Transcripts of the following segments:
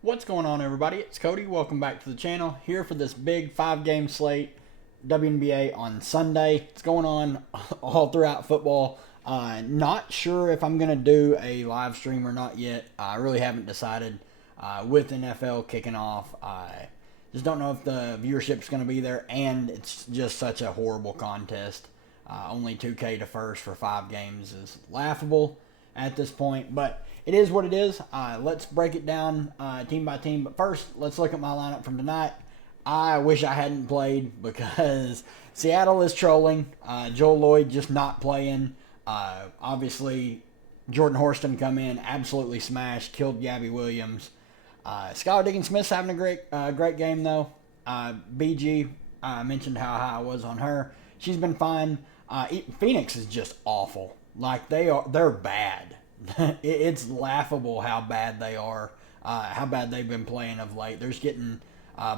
What's going on, everybody? It's Cody. Welcome back to the channel. Here for this big 5-game slate, Wnba on Sunday. It's going on all throughout football. Not sure if I'm going to do a live stream or not yet. I really haven't decided with NFL kicking off. I just don't know if the viewership's going to be there, and it's just such a horrible contest. Only 2K to first for 5 games is laughable at this point, but it is what it is. Let's break it down team by team. But first, let's look at my lineup from tonight. I wish I hadn't played because Seattle is trolling. Joel Lloyd just not playing. Obviously, Jordan Horston come in, absolutely smashed, killed Gabby Williams. Skylar Diggins-Smith's having a great game, though. BG, I mentioned how high I was on her. She's been fine. Phoenix is just awful. Like, they're bad. It's laughable how bad they are, how bad they've been playing of late. They're just getting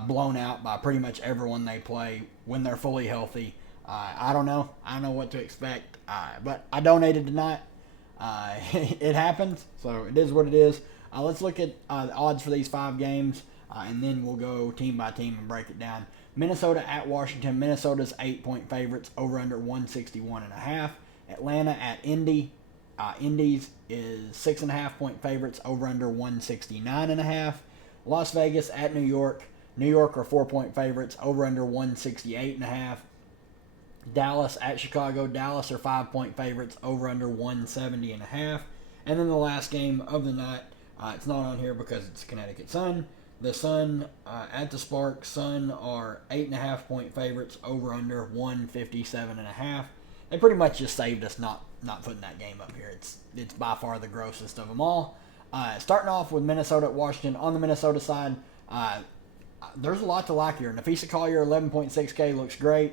blown out by pretty much everyone they play when they're fully healthy. I don't know. I don't know what to expect. But I donated tonight. It happens, so it is what it is. Let's look at the odds for these 5 games, and then we'll go team by team and break it down. Minnesota at Washington. Minnesota's 8-point favorites, over under 161.5. Atlanta at Indy. Indy's is 6.5-point favorites, over under 169.5. Las Vegas at New York. New York are 4-point favorites, over under 168.5. Dallas at Chicago. Dallas are 5-point favorites, over under 170.5. And then the last game of the night, it's not on here because it's Connecticut Sun. The Sun at the Spark. Sun are 8.5-point favorites, over under 157.5. They pretty much just saved us not putting that game up here. It's by far the grossest of them all. Starting off with Minnesota at Washington. On the Minnesota side, there's a lot to like here. Nafisa Collier, 11.6K, looks great.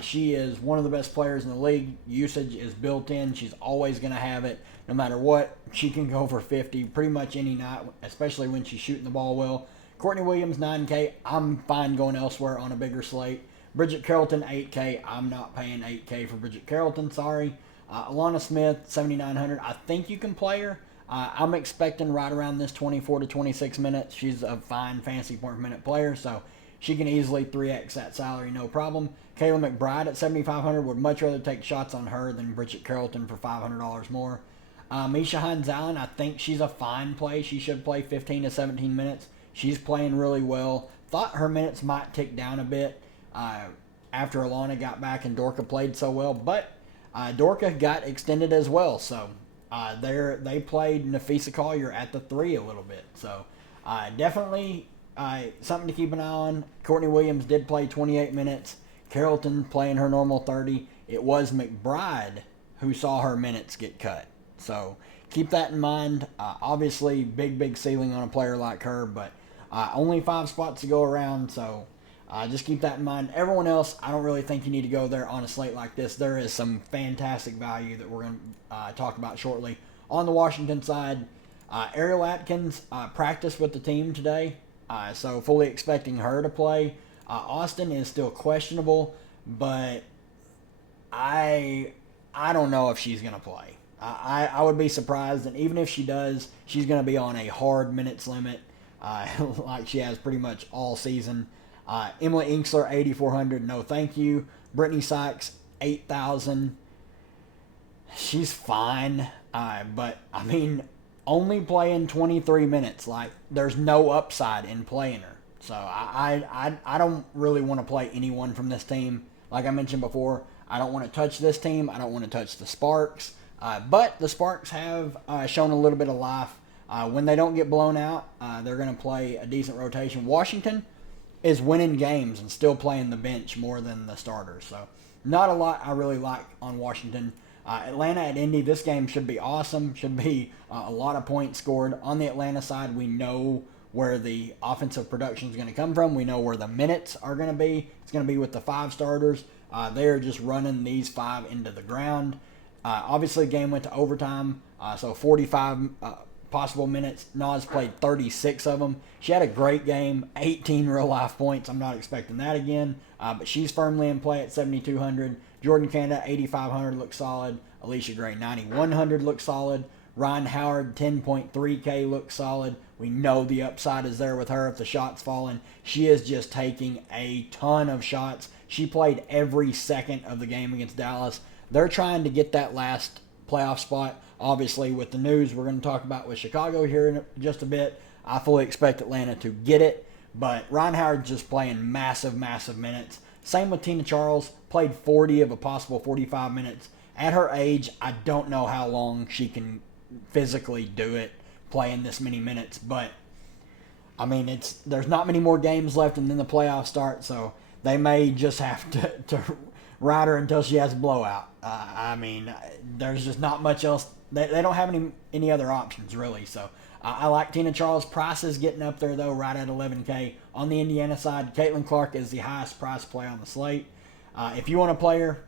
She is one of the best players in the league. Usage is built in. She's always going to have it. No matter what, she can go for 50 pretty much any night, especially when she's shooting the ball well. Courtney Williams, 9K. I'm fine going elsewhere on a bigger slate. Bridget Carrollton, 8K. I'm not paying 8K for Bridget Carrollton, sorry. Alana Smith, 7,900. I think you can play her. I'm expecting right around this 24 to 26 minutes. She's a fine fantasy point per minute player, so she can easily 3x that salary, no problem. Kayla McBride at 7,500. Would much rather take shots on her than Bridget Carrollton for $500 more. Misha Hines-Allen, I think she's a fine play. She should play 15 to 17 minutes. She's playing really well. Thought her minutes might tick down a bit after Alana got back and Dorka played so well, but Dorka got extended as well, so they played Nafisa Collier at the 3 a little bit, so definitely something to keep an eye on. Courtney Williams did play 28 minutes. Carrollton playing her normal 30. It was McBride who saw her minutes get cut, so keep that in mind. Obviously, big ceiling on a player like her, but only 5 spots to go around, so just keep that in mind. Everyone else, I don't really think you need to go there on a slate like this. There is some fantastic value that we're going to talk about shortly. On the Washington side, Ariel Atkins practiced with the team today, so fully expecting her to play. Austin is still questionable, but I don't know if she's going to play. I would be surprised, and even if she does, she's going to be on a hard minutes limit like she has pretty much all season. Emily Inksler, 8,400. No, thank you. Brittany Sykes, 8,000. She's fine, but I mean, only playing 23 minutes. Like, there's no upside in playing her. So I don't really want to play anyone from this team. Like I mentioned before, I don't want to touch this team. I don't want to touch the Sparks. But the Sparks have shown a little bit of life. When they don't get blown out, they're going to play a decent rotation. Washington is winning games and still playing the bench more than the starters. So not a lot I really like on Washington. Atlanta at Indy, this game should be awesome. Should be a lot of points scored. On the Atlanta side, we know where the offensive production is going to come from. We know where the minutes are going to be. It's going to be with the 5 starters. They are just running these 5 into the ground. Obviously, the game went to overtime, so 45 possible minutes. Nas played 36 of them. She had a great game, 18 real-life points. I'm not expecting that again, but she's firmly in play at 7,200. Jordan Canada, 8,500, looks solid. Alicia Gray, 9,100, looks solid. Ryan Howard, 10.3K, looks solid. We know the upside is there with her if the shot's falling. She is just taking a ton of shots. She played every second of the game against Dallas. They're trying to get that last playoff spot. Obviously, with the news we're going to talk about with Chicago here in just a bit, I fully expect Atlanta to get it. But Ryan Howard's just playing massive, massive minutes. Same with Tina Charles, played 40 of a possible 45 minutes. At her age, I don't know how long she can physically do it, playing this many minutes. But, I mean, there's not many more games left and then the playoffs start, so they may just have to ride her until she has a blowout. I mean, there's just not much else. They don't have any other options, really. So I like Tina Charles. Price is getting up there, though, right at $11K. On the Indiana side, Caitlin Clark is the highest price play on the slate. If you want to play her,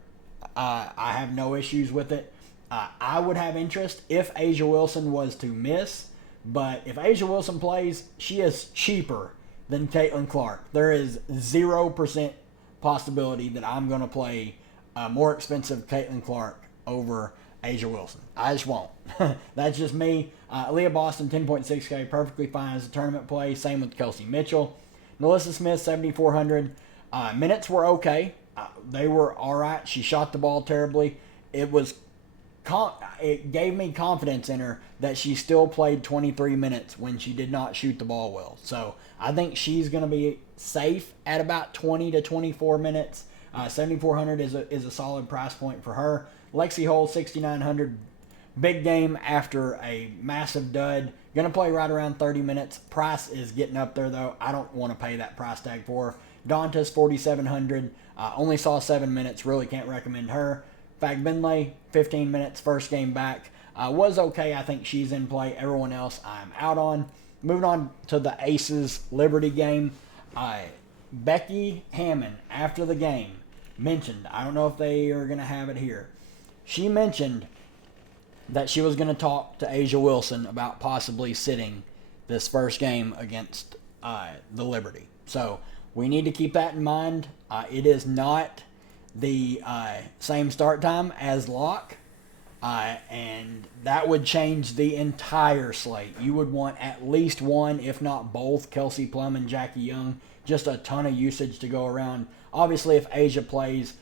I have no issues with it. I would have interest if Asia Wilson was to miss. But if Asia Wilson plays, she is cheaper than Caitlin Clark. There is 0% possibility that I'm going to play more expensive Caitlin Clark over Asia Wilson. I just won't. That's just me. Leah Boston, 10.6K, perfectly fine as a tournament play. Same with Kelsey Mitchell. Melissa Smith, 7,400. Minutes were okay. They were all right. She shot the ball terribly. It gave me confidence in her that she still played 23 minutes when she did not shoot the ball well. So I think she's going to be safe at about 20 to 24 minutes. 7,400 is a solid price point for her. Lexi Hull, 6,900. Big game after a massive dud. Going to play right around 30 minutes. Price is getting up there, though. I don't want to pay that price tag for her. Dantas, 4,700. Only saw 7 minutes. Really can't recommend her. Fagbinley, 15 minutes. First game back. Was okay. I think she's in play. Everyone else I'm out on. Moving on to the Aces Liberty game. Becky Hammond, after the game, mentioned, I don't know if they are going to have it here, she mentioned that she was going to talk to Asia Wilson about possibly sitting this first game against the Liberty. So we need to keep that in mind. It is not the same start time as Locke, and that would change the entire slate. You would want at least one, if not both, Kelsey Plum and Jackie Young. Just a ton of usage to go around. Obviously, if Asia plays,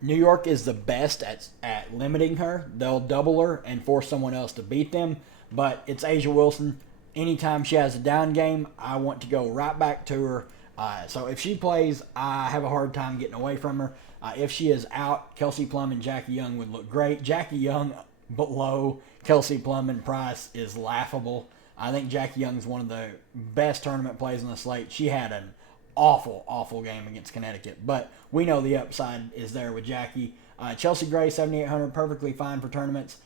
New York is the best at limiting her. They'll double her and force someone else to beat them. But it's Asia Wilson. Anytime she has a down game, I want to go right back to her. So if she plays, I have a hard time getting away from her. If she is out, Kelsey Plum and Jackie Young would look great. Jackie Young below Kelsey Plum in price is laughable. I think Jackie Young is one of the best tournament plays on the slate. She had an awful, awful game against Connecticut, but we know the upside is there with Jackie. Chelsea Gray, 7,800, perfectly fine for tournaments.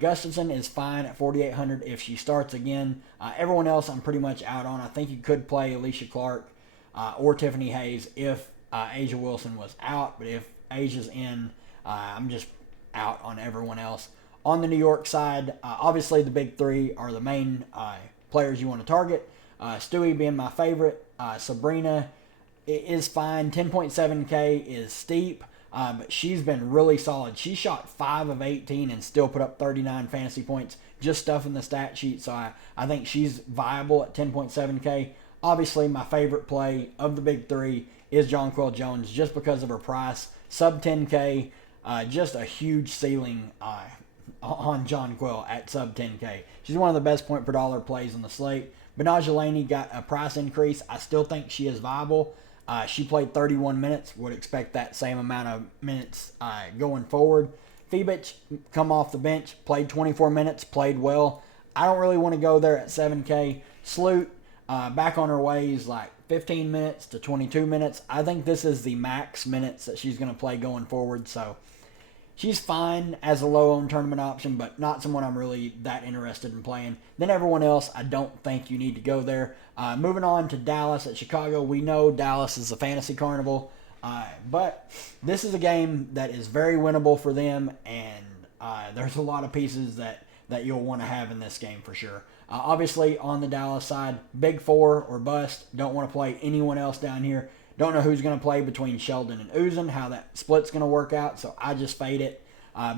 Gustafson is fine at 4,800 if she starts again. Everyone else I'm pretty much out on. I think you could play Alicia Clark or Tiffany Hayes if Asia Wilson was out, but if Asia's in, I'm just out on everyone else. On the New York side, obviously the big three are the main players you want to target. Stewie being my favorite. Sabrina is fine. 10.7K is steep, but she's been really solid. She shot 5 of 18 and still put up 39 fantasy points, just stuffing the stat sheet. So I think she's viable at 10.7K. Obviously, my favorite play of the big three is Jonquel Jones, just because of her price. Sub 10K, just a huge ceiling on Jonquel at sub 10K. She's one of the best point per dollar plays on the slate. Benaj Laney got a price increase. I still think she is viable. She played 31 minutes. Would expect that same amount of minutes going forward. Fibich come off the bench, played 24 minutes, played well. I don't really want to go there at 7K. Sloot, back on her ways, like 15 minutes to 22 minutes. I think this is the max minutes that she's going to play going forward. So she's fine as a low-owned tournament option, but not someone I'm really that interested in playing. Then everyone else, I don't think you need to go there. Moving on to Dallas at Chicago. We know Dallas is a fantasy carnival, but this is a game that is very winnable for them, and there's a lot of pieces that you'll want to have in this game for sure. Obviously, on the Dallas side, big four or bust. Don't want to play anyone else down here. Don't know who's going to play between Sheldon and Uzun, how that split's going to work out, so I just fade it.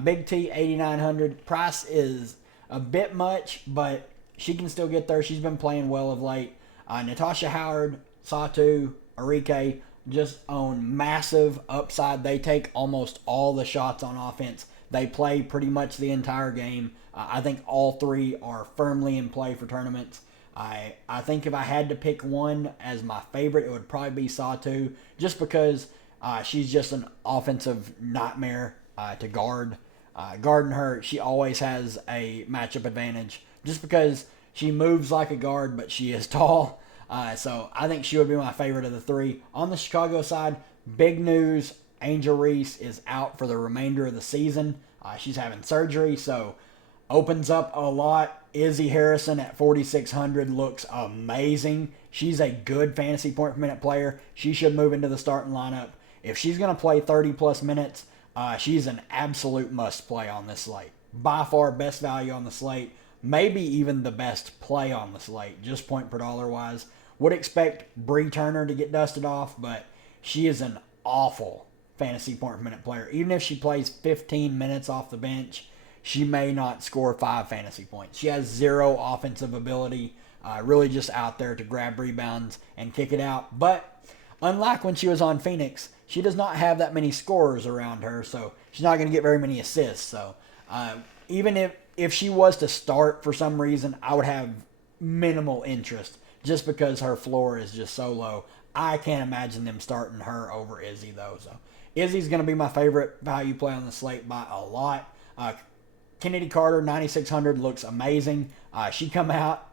Big T, 8,900. Price is a bit much, but she can still get there. She's been playing well of late. Natasha Howard, Satu, Arike just own massive upside. They take almost all the shots on offense. They play pretty much the entire game. I think all three are firmly in play for tournaments. I think if I had to pick one as my favorite, it would probably be Satu, just because she's just an offensive nightmare to guard. Guarding her, she always has a matchup advantage, just because she moves like a guard, but she is tall. So I think she would be my favorite of the three. On the Chicago side, big news. Angel Reese is out for the remainder of the season. She's having surgery, so opens up a lot. Izzy Harrison at 4,600 looks amazing. She's a good fantasy point per minute player. She should move into the starting lineup. If she's going to play 30-plus minutes, she's an absolute must-play on this slate. By far, best value on the slate. Maybe even the best play on the slate, just point per dollar wise. Would expect Bree Turner to get dusted off, but she is an awful fantasy point per minute player. Even if she plays 15 minutes off the bench, she may not score 5 fantasy points. She has 0 offensive ability, really just out there to grab rebounds and kick it out. But unlike when she was on Phoenix, she does not have that many scorers around her, so she's not going to get very many assists. So even if she was to start for some reason, I would have minimal interest just because her floor is just so low. I can't imagine them starting her over Izzy, though. So Izzy's going to be my favorite value play on the slate by a lot. Kennedy Carter, 9,600, looks amazing. She come out.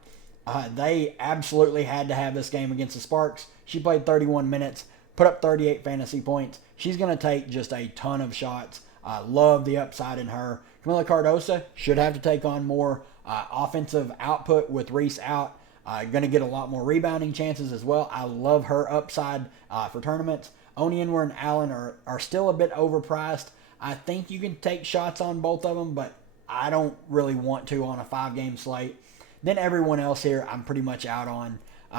They absolutely had to have this game against the Sparks. She played 31 minutes, put up 38 fantasy points. She's going to take just a ton of shots. Love the upside in her. Camila Cardosa should have to take on more offensive output with Reese out. Going to get a lot more rebounding chances as well. I love her upside for tournaments. Onienwer and Allen are still a bit overpriced. I think you can take shots on both of them, but I don't really want to on a 5-game slate. Then everyone else here I'm pretty much out on.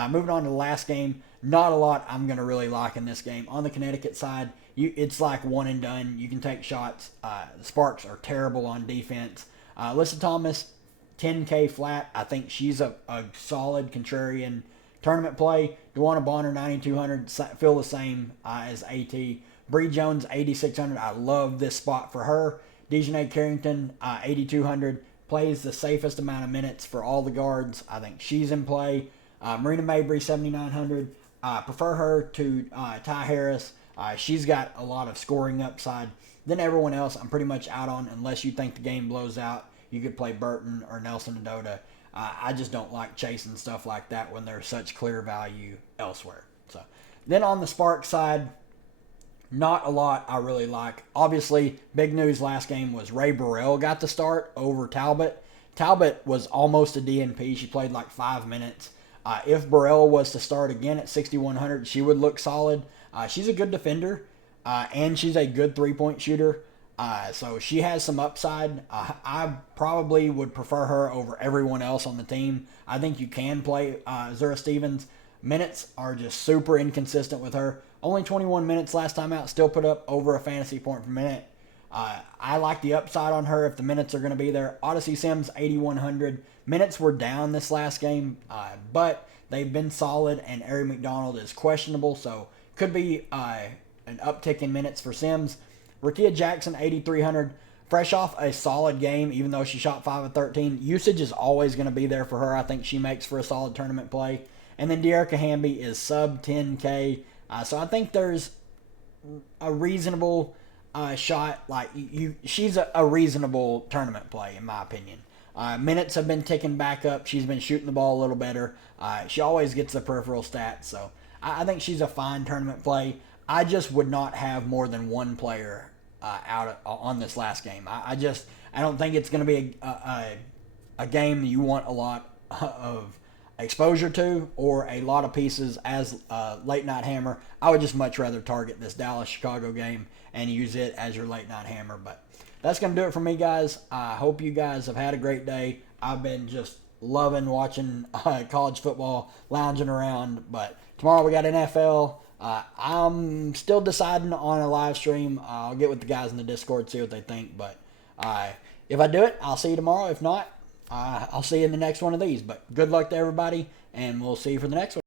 Moving on to the last game, not a lot I'm going to really like in this game. On the Connecticut side, it's like one and done. You can take shots. The Sparks are terrible on defense. Alyssa Thomas, 10K flat. I think she's a solid contrarian tournament play. Dewana Bonner, 9,200. Feel the same as AT. Bree Jones, 8,600. I love this spot for her. Dejanay Carrington, 8,200. Plays the safest amount of minutes for all the guards. I think she's in play. Marina Mabry, 7,900. Prefer her to Ty Harris. She's got a lot of scoring upside. Then everyone else I'm pretty much out on unless you think the game blows out. You could play Burton or Nelson Adota. I just don't like chasing stuff like that when there's such clear value elsewhere. So then on the Spark side, not a lot I really like. Obviously, big news last game was Ray Burrell got the start over Talbot. Talbot was almost a DNP. She played like 5 minutes. If Burrell was to start again at 6,100, she would look solid. She's a good defender, and she's a good three-point shooter. So she has some upside. I probably would prefer her over everyone else on the team. I think you can play Zura Stevens. Minutes are just super inconsistent with her. Only 21 minutes last time out, still put up over a fantasy point per minute. I like the upside on her if the minutes are going to be there. Odyssey Sims, 8,100. Minutes were down this last game, but they've been solid, and Ari McDonald is questionable, so could be an uptick in minutes for Sims. Rakia Jackson, 8,300. Fresh off a solid game, even though she shot 5 of 13. Usage is always going to be there for her. I think she makes for a solid tournament play. And then Dearica Hamby is sub 10K. So I think there's a reasonable shot. She's a reasonable tournament play, in my opinion. Minutes have been ticking back up. She's been shooting the ball a little better. She always gets the peripheral stats. So I think she's a fine tournament play. I just would not have more than one player out on this last game. I don't think it's going to be a game you want a lot of exposure to or a lot of pieces as a late night hammer. I would just much rather target this Dallas-Chicago game and use it as your late night hammer. But that's going to do it for me, guys. I hope you guys have had a great day. I've been just loving watching college football, lounging around. But tomorrow we got NFL. I'm still deciding on a live stream. I'll get with the guys in the Discord, see what they think. But if I do it, I'll see you tomorrow. If not, I'll see you in the next one of these. But good luck to everybody, and we'll see you for the next one.